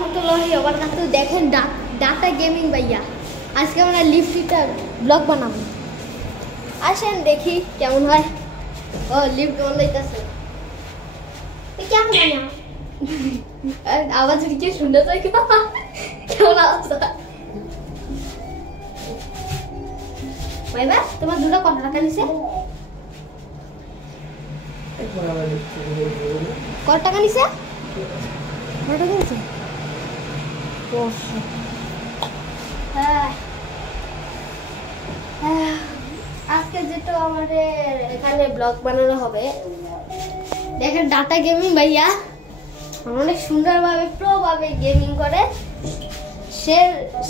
রহমতুল্লাহি ওয়া বারাকাতুহু। দেখেন ডাটা গেমিং ভাইয়া, আজকে আমরা লিফটিটার ব্লগ বানাবো। আসেন দেখি কেমন হয়। ও লিফট কেমন লাগতেছে, কেমন বানা আওয়াজ কি শুনতে চাই কেমন আওয়াজ। ভাইবা তোমার দুটো কত টাকা নিছে? কত টাকা নিছে? কত টাকা নিছে? আজকে যেটা আমাদের এখানে ব্লগ বানানো হবে, দেখেন ডাটা গেমিং ভাইয়া অনেক সুন্দরভাবে প্রোভাবে গেমিং করে। সে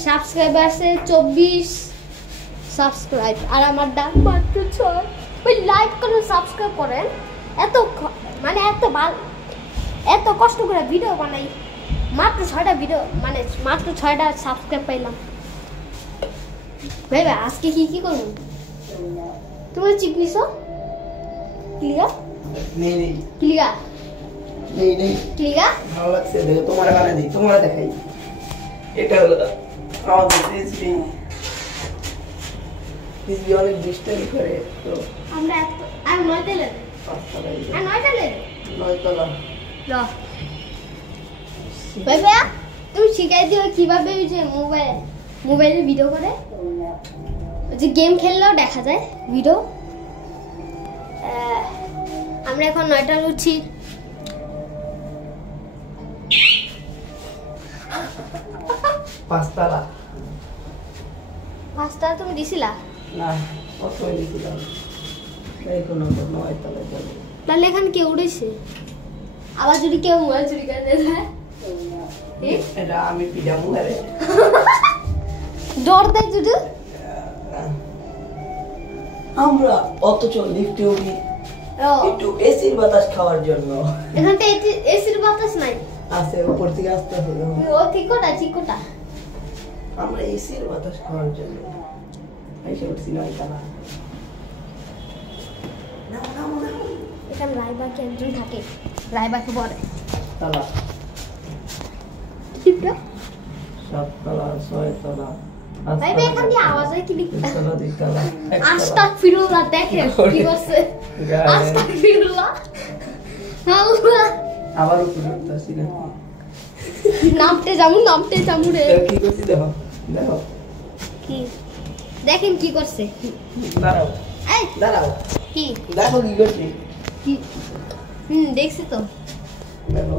সাবস্ক্রাইবার আছে 24 সাবস্ক্রাইব, আর আমার দাম মাত্র 6। ওই লাইক করেন, সাবস্ক্রাইব করেন। এত মানে এত কষ্ট করে ভিডিও বানাই, মাত্র 6টা ভিডিও, মানে মাত্র 6টা সাবস্ক্রাইব পাইলাম। ভাই আজকে কি করবো? তোমরা চিপ নিছো? ক্লিয়ার নেই নেই ক্লিয়ার নেই নেই ক্লিয়ার ভালো লাগছে। দেখো তোমার বানাই দিই, তোমার দেখাই। এটা হলো আমাদের পিসবি অনেক ডিস্টেন্স করে, তো আমরা আর 9টা লেন, আর 9টা লেন 9 তলা। ভাই ভাইয়া তুমি শিখাই দিও কিভাবে ওই যে মোবাইলে ভিডিও করে, যে গেম খেললেও দেখা যায় ভিডিও। আমরা এখন 9টা উঠছি। পাঁচতলা। পাঁচটা তুমি দিছিলা না, কত দিছিলাম এই কোন 9 তলা যাবে। তাহলে এখানে কেউ উঠেছে, আবার যদি কেউ মোবাইল চুরি করে দেয় এটা আমি পিজামু আরে ডর দেয় যদি। আমরা অথচ লিফটে উঠি একটু এসির বাতাস খাওয়ার জন্য। এখানটা এসির বাতাস নাই, আছে উপর থেকে আসতে হবে। ও চিকোটা আমরা এসির বাতাস খাওয়ার জন্য এসে উঠছি 9 তলা। এখানে রায়বাকে একজন থাকে, রায়বাকে বলে তলা কিপটা 7 তলা 6 তলা। ভাই ভাই এখান দিয়ে আওয়াজ হয় কি লিখতা? তলা 2 তলা। আস্তাগফিরুল্লাহ, দেখেন কি করছে। আস্তাগফিরুল্লাহ আল্লাহ, আবার উপরে উঠতেছি না। নামতে যামু রে। কি করছি দেখো দেখো কি দেখেন কি করছে। দাঁড়াও এই দাঁড়াও, কি দেখো কি করছি। কি দেখছি তো। দেখো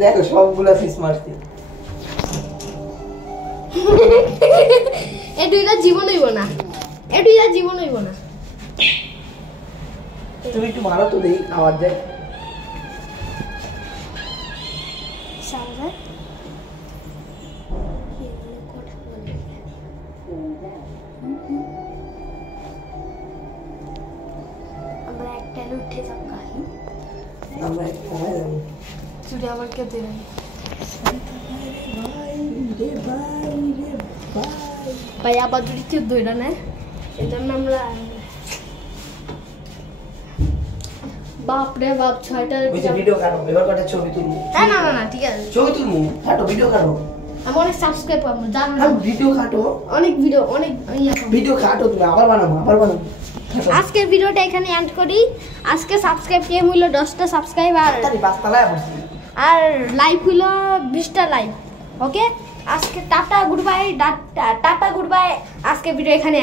দেখো সবগুলা ফিস মারছি। এ দুইটা জীবন হইব না। তুমি একটু মারো তো দেখি আওয়াজ যায়। আমরা একটা উঠে যাব গাড়ি, আমরা একটু কোথায় যাবো? চুরি আবার কে দেবে? ভাই আবার যদি কেউ ধরে নেয়, এজন্য আমরা বাপরে বাপ 6টার ওই যে ভিডিও কাটো, এবার কটা ছবি তুলবো। না ঠিক আছে, ছবি তুলবো, কাটো ভিডিও কাটো। আমি অনেক সাবস্ক্রাইব পাবো, জানো না? আর ভিডিও কাটো, অনেক ভিডিও ভিডিও কাটো, তুমি আবার বানাবো। আজকের ভিডিওটা এখানে এন্ড করি। আজকে সাবস্ক্রাইব কে হইলো 10টা সাবস্ক্রাইব, পাঁচতলায় বসছি, আর লাইক হইলো 20টা লাইক। ওকে, আজকে টাটা গুড বাই, আজকে ভিডিও এখানে